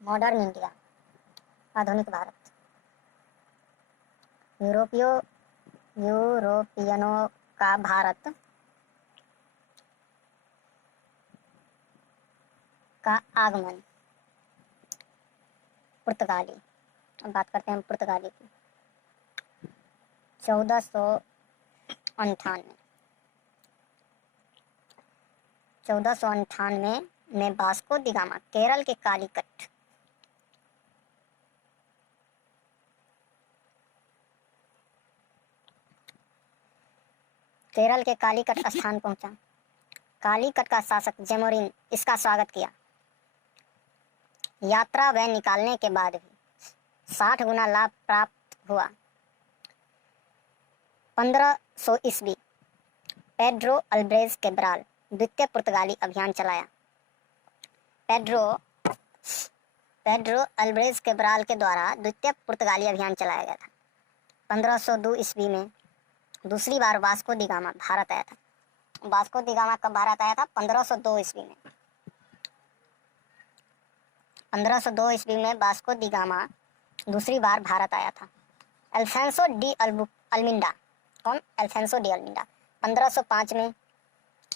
Modern India, आधुनिक भारत। यूरोपियनों का भारत का आगमन। पुर्तगाली, अब बात करते हैं पुर्तगाली की। 1498 1498 में वास्को डी गामा केरल के कालीकट स्थान पहुंचा। कालीकट का शासक जेमोरिन इसका स्वागत किया। यात्रा व निकालने के बाद भी 60 गुना लाभ प्राप्त हुआ। 1500 ईस्वी पेड्रो अल्ब्रेज कैब्राल द्वितीय पुर्तगाली अभियान चलाया। पेड्रो अल्ब्रेज कैब्राल के द्वारा द्वितीय पुर्तगाली अभियान चलाया गया था। 1502 ईस्वी में दूसरी बार वास्को डी गामा भारत आया था। वास्को डी गामा कब भारत आया था? 1502 ईस्वी में। 1502 ईस्वी में वास्को डी गामा दूसरी बार भारत आया था। अल्फांसो डी अल्मिंडा, कौन? अल्फांसो डी अल्मिंडा 1505 में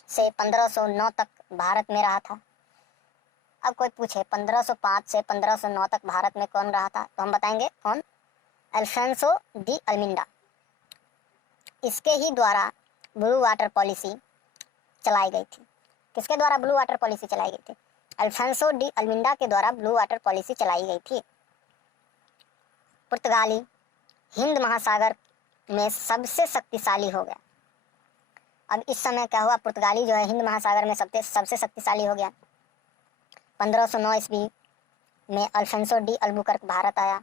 से 1509 तक भारत में रहा था। अब कोई पूछे 1505 से 1509 तक भारत में कौन रहा था, तो हम बताएंगे कौन? Alfonso de Almeida. इसके ही द्वारा ब्लू वाटर पॉलिसी चलाई गई थी। किसके द्वारा ब्लू वाटर पॉलिसी चलाई गई थी? अल्फांसो डी अल्मिंडा के द्वारा ब्लू वाटर पॉलिसी चलाई गई थी। पुर्तगाली हिंद महासागर में सबसे शक्तिशाली हो गया। अब इस समय क्या हुआ? पुर्तगाली जो है हिंद महासागर में सबसे शक्तिशाली हो गया। 1509 ईस्वी में अल्फांसो डी अल्बुकर्क भारत आया।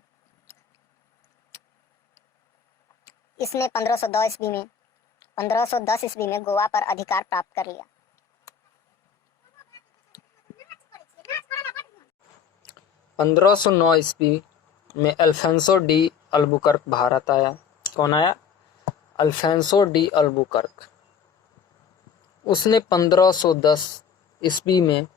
इसने 1510 ईस्वी में गोवा पर अधिकार प्राप्त कर लिया। पंद्रह सौ नौ ईस्वी में अल्फांसो डी अल्बुकर्क भारत आया। कौन आया? Alfonso de Albuquerque. उसने 1510 ईस्वी में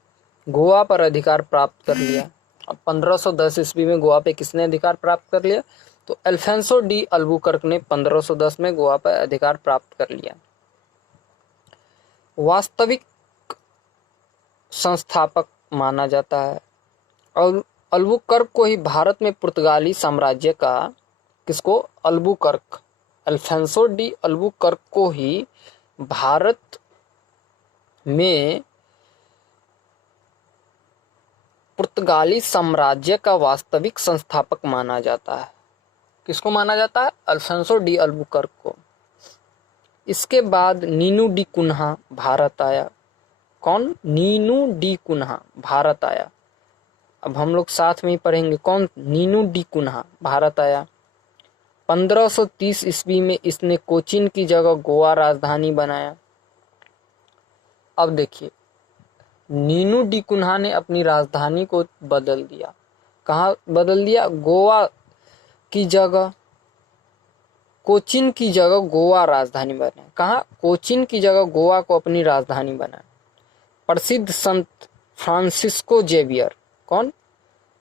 गोवा पर अधिकार प्राप्त कर लिया। अब 1510 ईस्वी में गोवा पे किसने अधिकार प्राप्त कर लिया? तो अल्फांसो डी अल्बुकर्क ने 1510 में गोवा पर अधिकार प्राप्त कर लिया। वास्तविक संस्थापक माना जाता है और अल्बुकर्क को ही भारत में पुर्तगाली साम्राज्य का, किसको? अल्बुकर्क, अल्फांसो डी अल्बुकर्क को ही भारत में पुर्तगाली साम्राज्य का वास्तविक संस्थापक माना जाता है। किसको माना जाता है? अल्फांसो डी अल्बुकर्क को। इसके बाद नीनू डी कुन्हा भारत आया। कौन? नीनू डी कुन्हा भारत आया। अब हम लोग साथ में ही पढ़ेंगे कौन? नीनू डी कुन्हा भारत आया। 1530 ईस्वी में इसने कोचीन की जगह गोवा राजधानी बनाया। अब देखिए, नीनू डी कुन्हा ने अपनी राजधानी को बदल दिया। कहाँ बदल दिया? गोवा की जगह, कोचीन की जगह गोवा राजधानी बनाया। कहाँ? कोचीन की जगह गोवा को अपनी राजधानी बनाया। प्रसिद्ध संत फ्रांसिस्को जेवियर, कौन?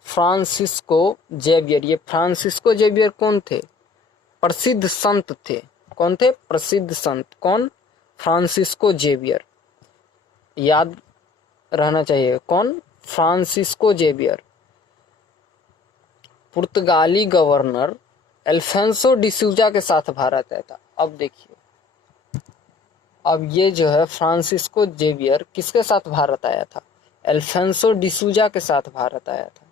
Francisco Xavier. ये फ्रांसिस्को जेवियर कौन थे? प्रसिद्ध संत थे। कौन थे? प्रसिद्ध संत। कौन? Francisco Xavier. याद रहना चाहिए कौन? Francisco Xavier. पुर्तगाली गवर्नर अल्फांसो डिसूजा के साथ भारत आया था। अब देखिए, अब ये जो है फ्रांसिस्को जेवियर किसके साथ भारत आया था? अल्फांसो डिसूजा के साथ भारत आया था।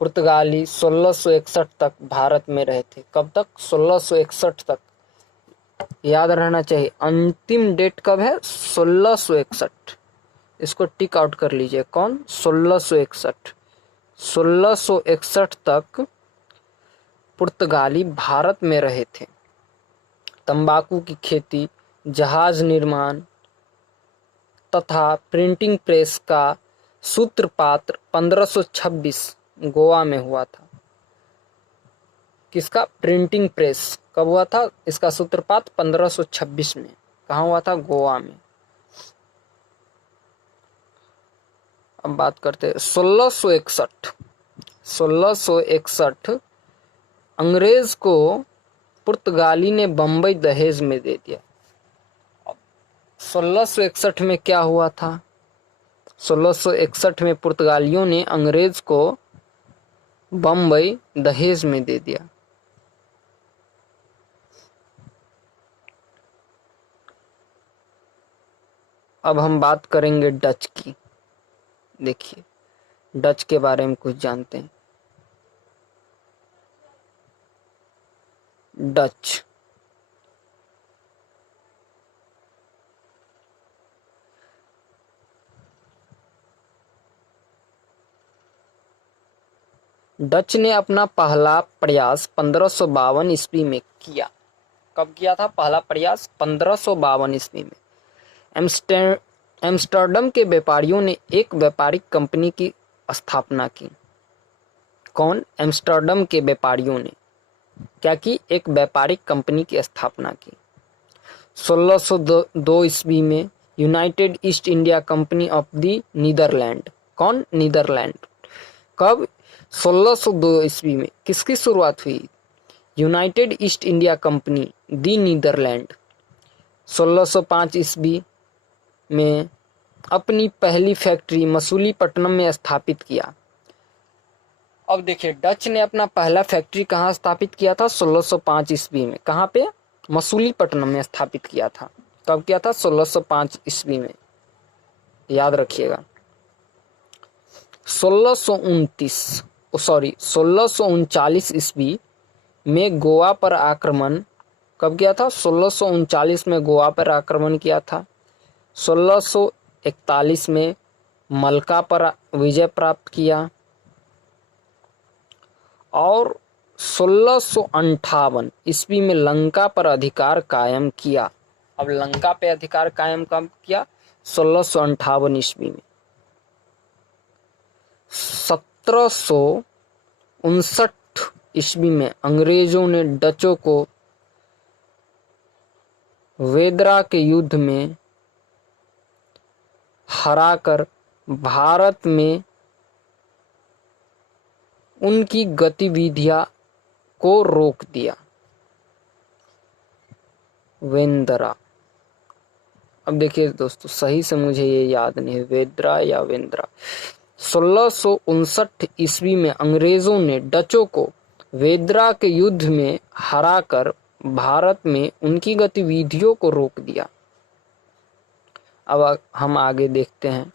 पुर्तगाली 1661 तक भारत में रहे थे। कब तक? 1661 तक। याद रहना चाहिए अंतिम डेट कब है? 1661। इसको टिक आउट कर लीजिए। कौन? 1661। 1661 तक पुर्तगाली भारत में रहे थे। तंबाकू की खेती, जहाज निर्माण तथा प्रिंटिंग प्रेस का सूत्रपात 1526 गोवा में हुआ था। किसका? प्रिंटिंग प्रेस कब हुआ था? इसका सूत्रपात 1526 में। कहाँ हुआ था? गोवा में। अब बात करते हैं 1661 अंग्रेज को पुर्तगाली ने बम्बई दहेज में दे दिया। 1661 में क्या हुआ था? 1661 में पुर्तगालियों ने अंग्रेज को बम्बई दहेज में दे दिया। अब हम बात करेंगे डच की। देखिए डच के बारे में कुछ जानते हैं। डच डच ने अपना पहला प्रयास 1552 ईस्वी में किया। कब किया था पहला प्रयास? 1552 ईस्वी में। एम्स्टर्डम के व्यापारियों ने एक व्यापारिक कंपनी की स्थापना की। कौन? एम्स्टर्डम के व्यापारियों ने क्या की? एक व्यापारिक कंपनी की स्थापना की। 1602 ईस्वी में United East India Company of the Netherland. कौन? नीदरलैंड। कब? 1602 ईस्वी में। किसकी शुरुआत हुई? United East India Company the Netherland. 1605 ईस्वी में अपनी पहली फैक्ट्री मसूलीपट्टनम में स्थापित किया। अब देखिए डच ने अपना पहला फैक्ट्री कहाँ स्थापित किया था? 1605 ईस्वी में। कहाँ पे? मसूलीपट्टनम में स्थापित किया था। कब किया था? 1605 ईस्वी में, याद रखिएगा। 1639 ईस्वी में गोवा पर आक्रमण। कब किया था? 1639 में गोवा पर आक्रमण किया था। 1641 में मलका पर विजय प्राप्त किया और 1658 ईस्वी में लंका पर अधिकार कायम किया। अब लंका पे अधिकार कायम कब किया? 1658 ईस्वी में। 1759 ईस्वी में अंग्रेजों ने डचों को वेदरा के युद्ध में हराकर भारत में उनकी गतिविधियां को रोक दिया। वेंदरा। अब देखिए दोस्तों सही से मुझे ये याद नहीं है, वेदरा या वेंद्रा। 1659 ईस्वी में अंग्रेजों ने डचों को वेदरा के युद्ध में हराकर भारत में उनकी गतिविधियों को रोक दिया। अब हम आगे देखते हैं